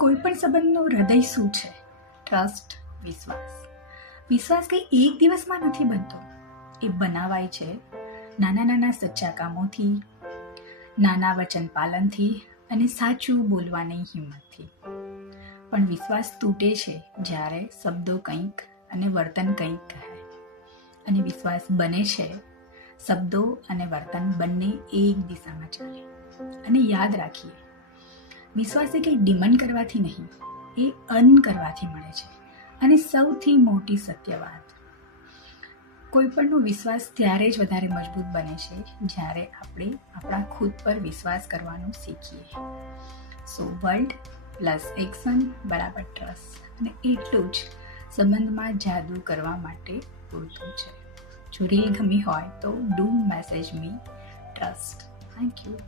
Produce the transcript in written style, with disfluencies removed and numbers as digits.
કોઈ પણ સંબંધનું હૃદય શું છે? ટ્રસ્ટ, વિશ્વાસ. વિશ્વાસ કંઈ એક દિવસમાં નથી બનતો. એ બનાવાય છે નાના નાના સચ્ચા કામોથી, નાના વચન પાલનથી અને સાચું બોલવાની હિંમતથી. પણ વિશ્વાસ તૂટે છે જ્યારે શબ્દો કંઈક અને વર્તન કંઈક કહે. અને વિશ્વાસ બને છે શબ્દો અને વર્તન બંને એક દિશામાં ચાલે. અને યાદ રાખીએ, વિશ્વાસ એ કંઈ ડિમાન્ડ કરવાથી નહીં, એ અર્ન કરવાથી મળે છે. અને સૌથી મોટી સત્ય વાત, કોઈ પણનો વિશ્વાસ ત્યારે જ વધારે મજબૂત બને છે જ્યારે આપણે આપણા ખુદ પર વિશ્વાસ કરવાનું શીખીએ. સો વર્લ્ડ પ્લસ એક્શન બરાબર ટ્રસ્ટ. અને એટલું જ સંબંધમાં જાદુ કરવા માટે પૂરતું છે. જો રીલ ગમી હોય તો do message me trust. Thank you.